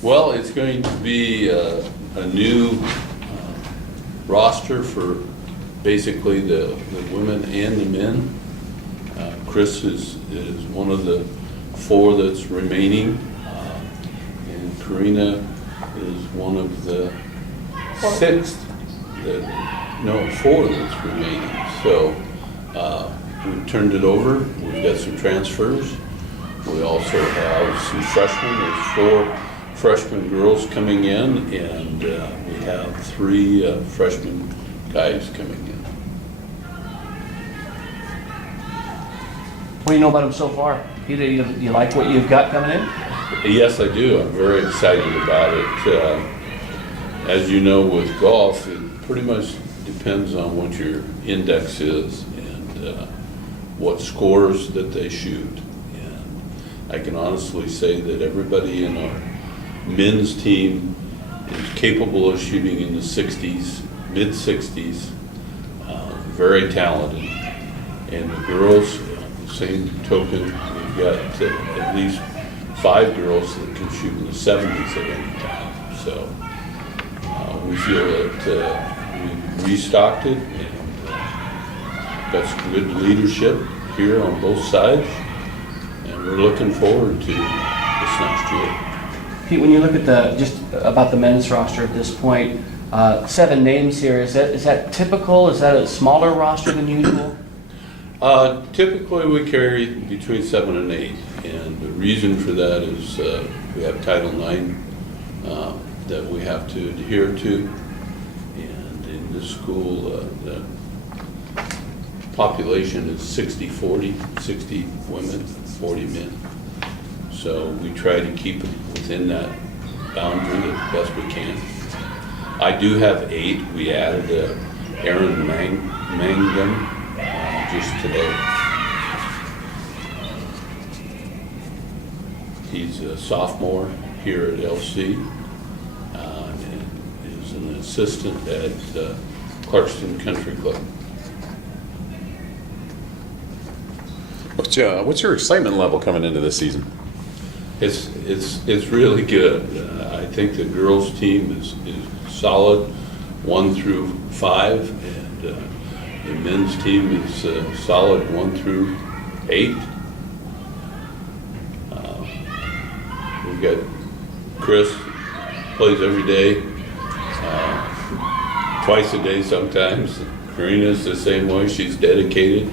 Well, it's going to be a new roster for basically the women and the men. Chris is one of the 4 that's remaining, and Karina is one of the 4 that's remaining. So we've turned it over. We've got some transfers. We also have some freshmen. There's 4 freshman girls coming in, and we have 3 freshman guys coming in. What do you know about them so far? Peter, you like what you've got coming in? Yes, I do. I'm very excited about it. As you know, with golf, it pretty much depends on what your index is and what scores that they shoot. And I can honestly say that everybody in our men's team is capable of shooting in the 60s, mid-60s, very talented. And the girls, same token, we've got at least 5 girls that can shoot in the 70s at any time. So we feel that we restocked it and got some good leadership here on both sides, and we're looking forward to this next year. Pete, when you look at just about the men's roster at this point, 7 names here, is that typical? Is that a smaller roster than usual? Typically we carry between 7 and 8, and the reason for that is we have Title IX that we have to adhere to, and in this school the population is 60-40, 60 women, 40 men. So we try to keep it within that boundary as best we can. I do have 8. We added Aaron Mangum just today. He's a sophomore here at LC and is an assistant at Clarkston Country Club. What's your excitement level coming into this season? It's really good. I think the girls' team is solid, 1 through 5, and the men's team is solid 1 through 8. We've got Chris, plays every day, twice a day sometimes. Karina's the same way. She's dedicated.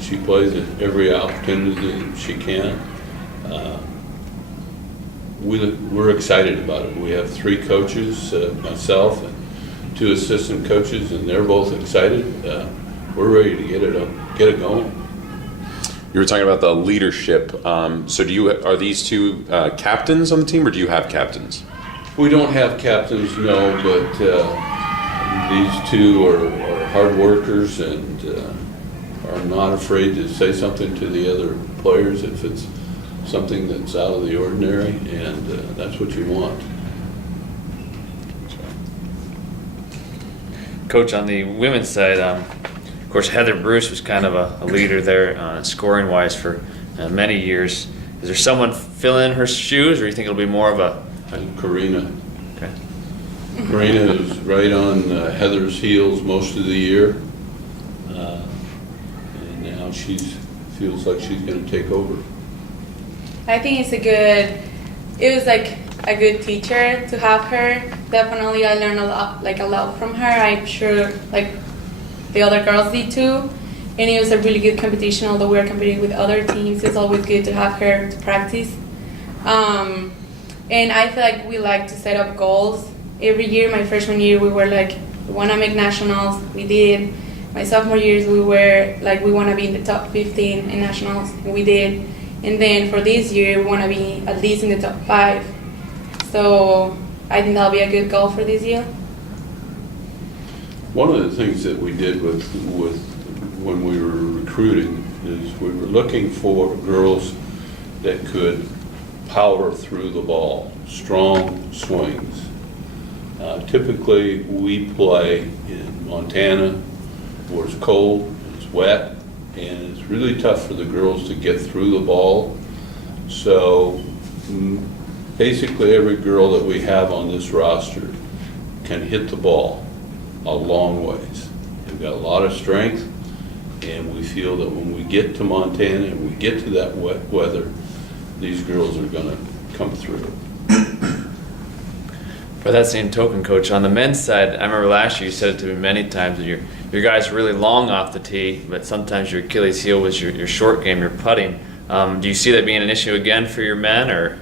She plays at every opportunity she can. We're excited about it. We have 3 coaches, myself and 2 assistant coaches, and they're both excited. We're ready to get it going. You were talking about the leadership. So are these 2 captains on the team, or do you have captains? We don't have captains, no, but these 2 are hard workers and are not afraid to say something to the other players if it's something that's out of the ordinary, and that's what you want. Coach, on the women's side, of course, Heather Bruce was kind of a leader there scoring-wise for many years. Is there someone filling in her shoes, or do you think it'll be more of a... Karina. Okay. Karina is right on Heather's heels most of the year, and now she feels like she's going to take over. I think it was like a good teacher to have her. Definitely I learned a lot from her. I'm sure like the other girls did too. And it was a really good competition, although we were competing with other teams. It's always good to have her to practice. And I feel like we like to set up goals. Every year, my freshman year, we were like, we want to make nationals. We did. My sophomore years, we were like, we want to be in the top 15 in nationals. And we did. And then for this year, we want to be at least in the top 5. So I think that'll be a good goal for this year. One of the things that we did with when we were recruiting is we were looking for girls that could power through the ball, strong swings. Typically, we play in Montana where it's cold, it's wet, and it's really tough for the girls to get through the ball. So basically every girl that we have on this roster can hit the ball a long ways. They've got a lot of strength, and we feel that when we get to Montana and we get to that wet weather, these girls are going to come through. By that same token, Coach, on the men's side, I remember last year you said it to me many times that your guys are really long off the tee, but sometimes your Achilles heel was your short game, your putting. Do you see that being an issue again for your men, or?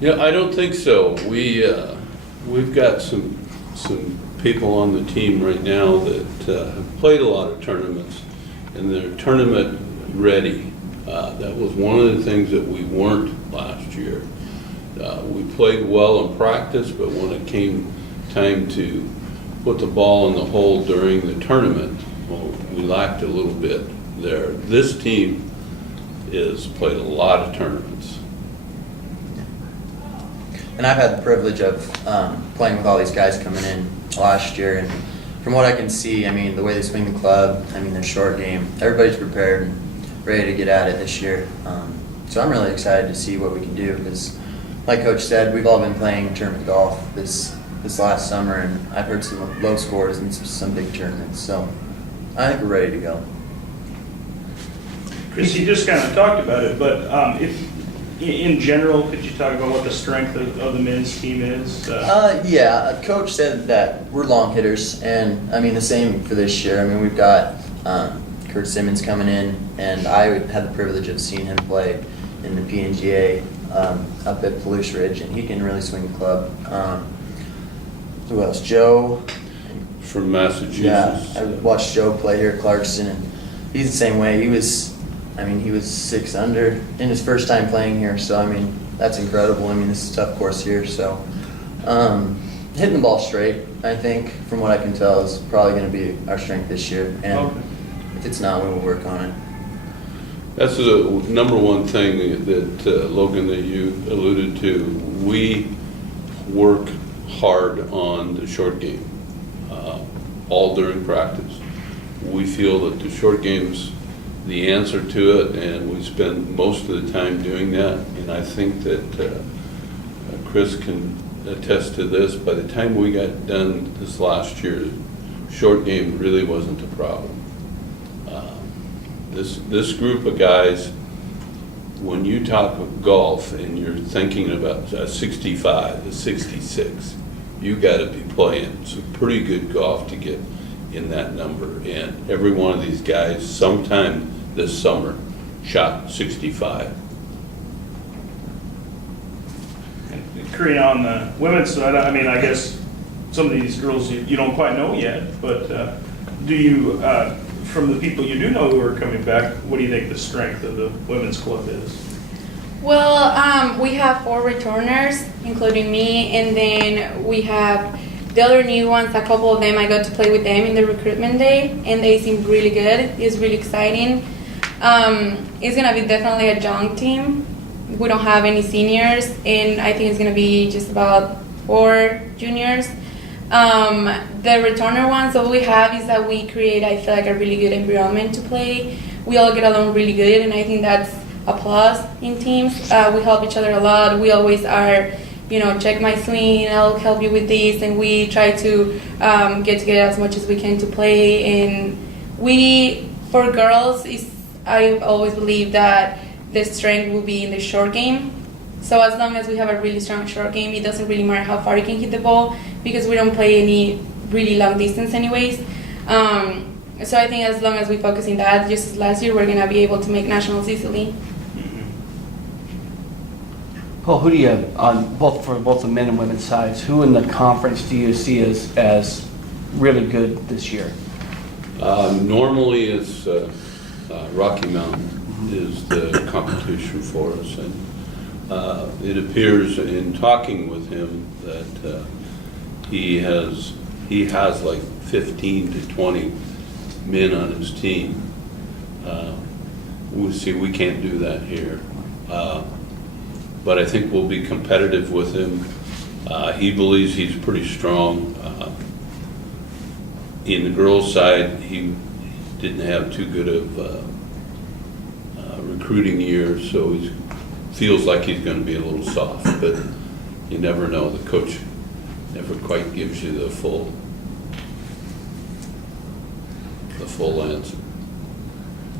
Yeah, I don't think so. We've got some people on the team right now that have played a lot of tournaments, and they're tournament ready. That was one of the things that we weren't last year. We played well in practice, but when it came time to put the ball in the hole during the tournament, well, we lacked a little bit there. This team has played a lot of tournaments. And I've had the privilege of playing with all these guys coming in last year, and from what I can see, I mean, the way they swing the club, I mean, their short game, everybody's prepared and ready to get at it this year. So I'm really excited to see what we can do, because like Coach said, we've all been playing tournament golf this last summer, and I've heard some low scores and some big tournaments, so I think we're ready to go. Chris, you just kind of talked about it, but if in general, could you talk about what the strength of the men's team is? Yeah, Coach said that we're long hitters, and I mean the same for this year. I mean, we've got Kurt Simmons coming in, and I had the privilege of seeing him play in the PNGA up at Palouse Ridge, and he can really swing the club. Who else? Joe. From Massachusetts. Yeah, I watched Joe play here at Clarkson, and he's the same way. He was 6 under in his first time playing here, so I mean, that's incredible. I mean, this is a tough course here, so hitting the ball straight, I think, from what I can tell, is probably going to be our strength this year, and if it's not, we will work on it. That's the number one thing that Logan, that you alluded to. We work hard on the short game all during practice. We feel that the short game's the answer to it, and we spend most of the time doing that. And I think that Chris can attest to this. By the time we got done this last year, short game really wasn't a problem. This group of guys, when you talk golf and you're thinking about a 65, a 66, you got to be playing some pretty good golf to get in that number. And every one of these guys, sometime this summer, shot 65. And Karina, on the women's side, I mean, I guess some of these girls you don't quite know yet, but do you, from the people you do know who are coming back, what do you think the strength of the women's club is? Well, we have 4 returners, including me, and then we have the other new ones. A couple of them, I got to play with them in the recruitment day, and they seem really good. It's really exciting. It's going to be definitely a young team. We don't have any seniors, and I think it's going to be just about 4 juniors. The returner ones, all we have is that we create, I feel like, a really good environment to play. We all get along really good, and I think that's a plus in teams. We help each other a lot. We always are, check my swing, I'll help you with this, and we try to get together as much as we can to play. And for girls, I always believe that the strength will be in the short game. So as long as we have a really strong short game, it doesn't really matter how far you can hit the ball, because we don't play any really long distance anyways. So I think as long as we focus in that, just as last year, we're going to be able to make nationals easily. Paul, who do you, for both the men and women's sides, who in the conference do you see as really good this year? Normally it's Rocky Mountain is the competition for us, and it appears in talking with him that he has like 15 to 20 men on his team. We can't do that here. But I think we'll be competitive with him. He believes he's pretty strong. In the girls' side, he didn't have too good of recruiting year, so he feels like he's going to be a little soft. But you never know. The coach never quite gives you the full answer.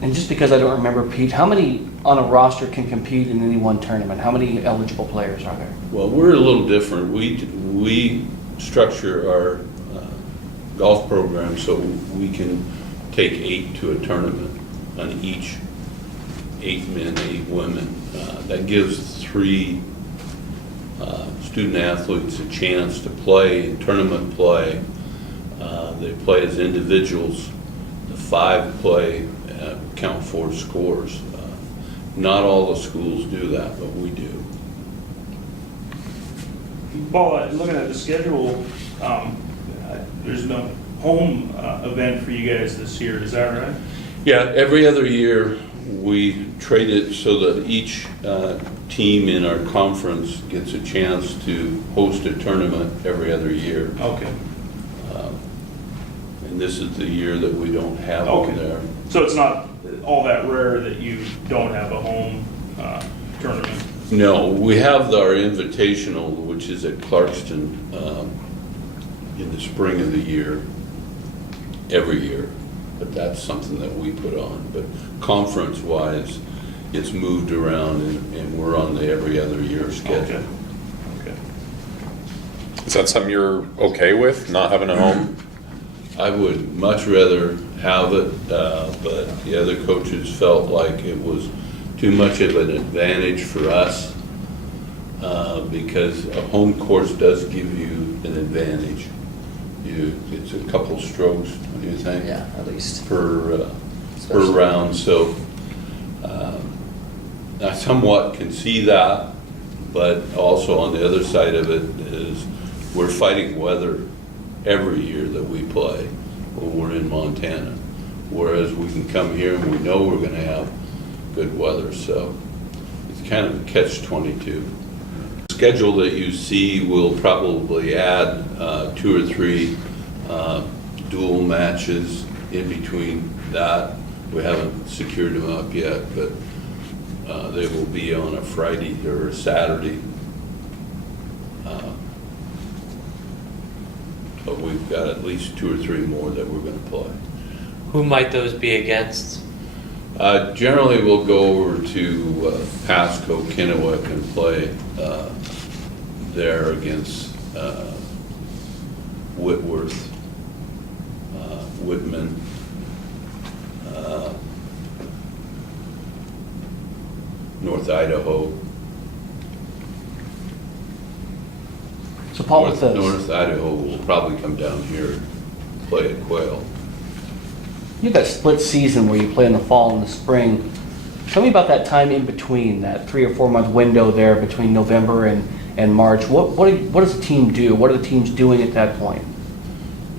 And just because I don't remember, Pete, how many on a roster can compete in any one tournament? How many eligible players are there? Well, we're a little different. We structure our golf program so we can take 8 to a tournament on each, 8 men, 8 women. That gives 3 student athletes a chance to play in tournament play. They play as individuals. The 5 play, count 4 scores. Not all the schools do that, but we do. Paul, looking at the schedule, there's no home event for you guys this year, is that right? Yeah, every other year we trade it so that each team in our conference gets a chance to host a tournament every other year. Okay. And this is the year that we don't have one Okay. there. So it's not all that rare that you don't have a home tournament? No, we have our invitational, which is at Clarkston in the spring of the year, every year. But that's something that we put on. But conference-wise, it's moved around and we're on the every other year schedule. Okay. Is that something you're okay with, not having a home? I would much rather have it, but the other coaches felt like it was too much of an advantage for us because a home course does give you an advantage. It's a couple strokes, what do you think? Yeah, at least. Per Especially- round, so I somewhat can see that, but also on the other side of it is we're fighting weather every year that we play when we're in Montana, whereas we can come here and we know we're going to have good weather, so it's kind of a catch-22. The schedule that you see will probably add 2 or 3 dual matches in between that. We haven't secured them up yet, but they will be on a Friday or a Saturday. But we've got at least 2 or 3 more that we're going to play. Who might those be against? Generally, we'll go over to Pasco, Kennewick, and play there against Whitworth, Whitman, North Idaho. So Paul, with those, North Idaho will probably come down here and play at Quail. you have that split season where you play in the fall and the spring. Tell me about that time in between, that 3 or 4 month window there between November and March. What does the team do? What are the teams doing at that point?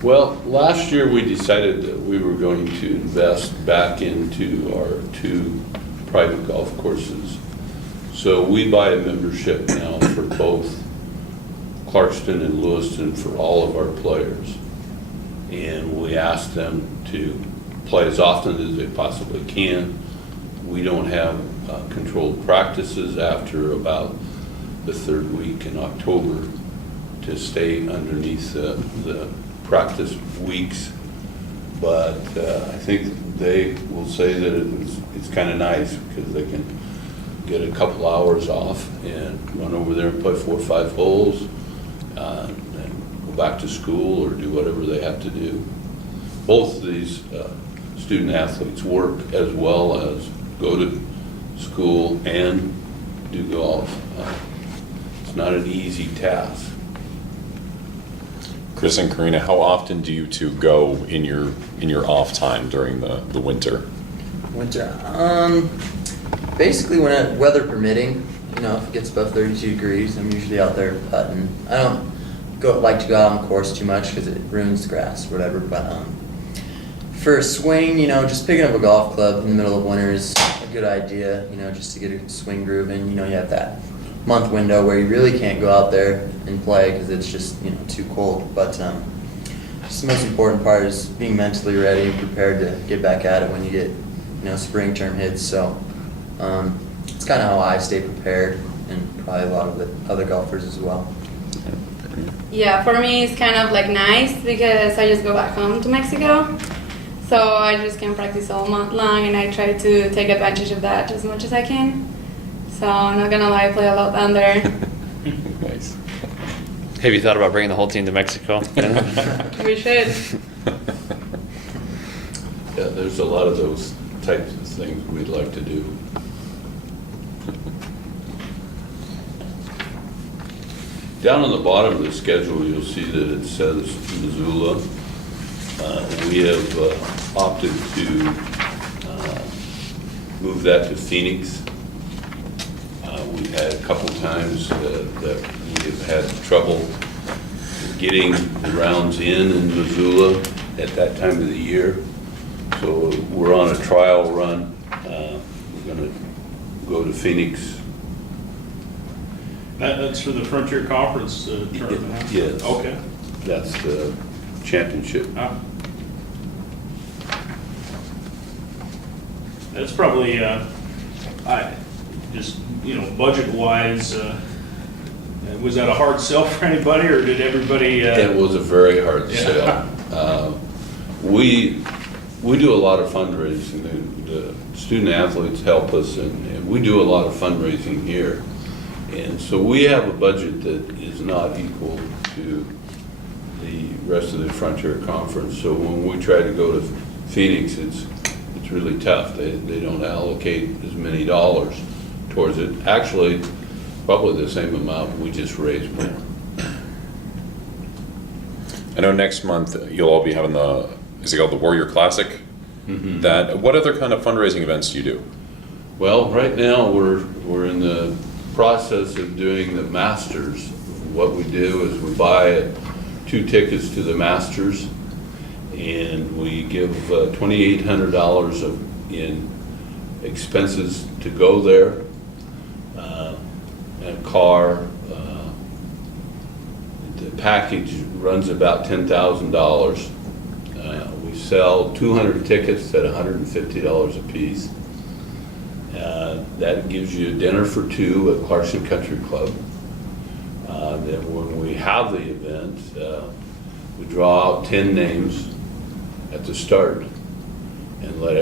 Well, last year we decided that we were going to invest back into our 2 private golf courses. So we buy a membership now for both Clarkston and Lewiston for all of our players. And we ask them to play as often as they possibly can. We don't have controlled practices after about the 3rd week in October to stay underneath the practice weeks. But I think they will say that it's kind of nice because they can get a couple hours off and run over there and play 4 or 5 holes and go back to school or do whatever they have to do. Both of these student athletes work as well as go to school and do golf. It's not an easy task. Chris and Karina, how often do you 2 go in your off time during the winter? Winter, basically when weather permitting, if it gets above 32 degrees, I'm usually out there putting. I don't like to go out on the course too much because it ruins the grass or whatever, but for a swing, just picking up a golf club in the middle of winter is a good idea, just to get a swing groove in. You have that month window where you really can't go out there and play because it's just, too cold. But just the most important part is being mentally ready and prepared to get back at it when you get, spring term hits. So it's kind of how I stay prepared, and probably a lot of the other golfers as well. Yeah, for me it's kind of like nice because I just go back home to Mexico. So I just can practice all month long and I try to take advantage of that as much as I can. So I'm not gonna lie, I play a lot down there. Nice. Have you thought about bringing the whole team to Mexico? We should. Yeah, there's a lot of those types of things we'd like to do. Down on the bottom of the schedule, you'll see that it says Missoula. We have opted to move that to Phoenix. We've had a couple times that we have had trouble getting the rounds in Missoula at that time of the year. So we're on a trial run. We're going to go to Phoenix. That's for the Frontier Conference tournament? Huh? Yes. Okay. That's the championship. Ah. That's probably, I just, budget-wise, was that a hard sell for anybody, or did everybody? It was a very hard Yeah. sale. We do a lot of fundraising. The student athletes help us, and we do a lot of fundraising here. And so we have a budget that is not equal to the rest of the Frontier Conference. So when we try to go to Phoenix, it's really tough. They don't allocate as many dollars towards it. Actually, probably the same amount, we just raise more. I know next month you'll all be having is it called the Warrior Classic? Mm-hmm. What other kind of fundraising events do you do? Well, right now, we're in the process of doing the Masters. What we do is we buy 2 tickets to the Masters, and we give $2,800 in expenses to go there, and a car. The package runs about $10,000. We sell 200 tickets at $150 a piece. That gives you a dinner for 2 at Clarkson Country Club. Then when we have the event, we draw out 10 names at the start and let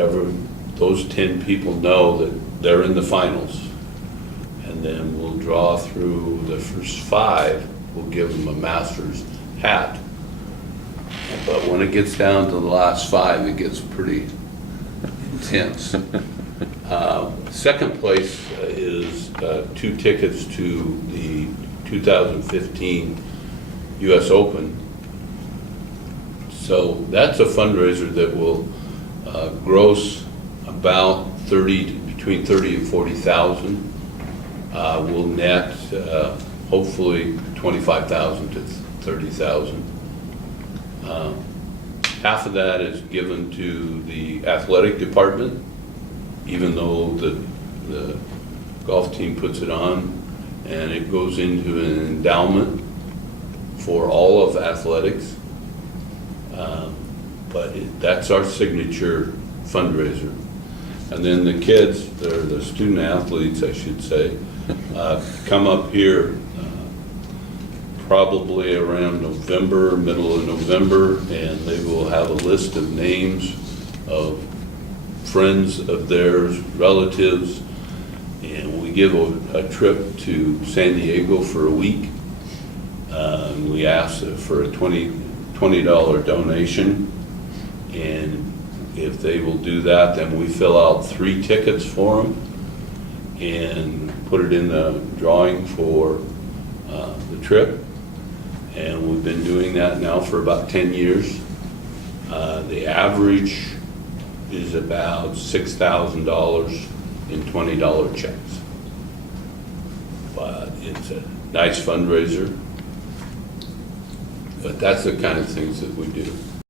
those 10 people know that they're in the finals. And then we'll draw through the first 5. We'll give them a Masters hat. But when it gets down to the last 5, it gets pretty intense. Second place is 2 tickets to the 2015 U.S. Open. So that's a fundraiser that will gross about between 30 and 40,000. Will net hopefully 25,000 to 30,000. Half of that is given to the athletic department, even though the golf team puts it on, and it goes into an endowment for all of athletics. But that's our signature fundraiser. And then the kids, the student athletes, I should say, come up here probably around November, middle of November, and they will have a list of names of friends of theirs, relatives, and we give a trip to San Diego for a week. We ask for a $20 donation, and if they will do that, then we fill out 3 tickets for them and put it in the drawing for the trip. And we've been doing that now for about 10 years. The average is about $6,000 in $20 checks. But it's a nice fundraiser. But that's the kind of things that we do.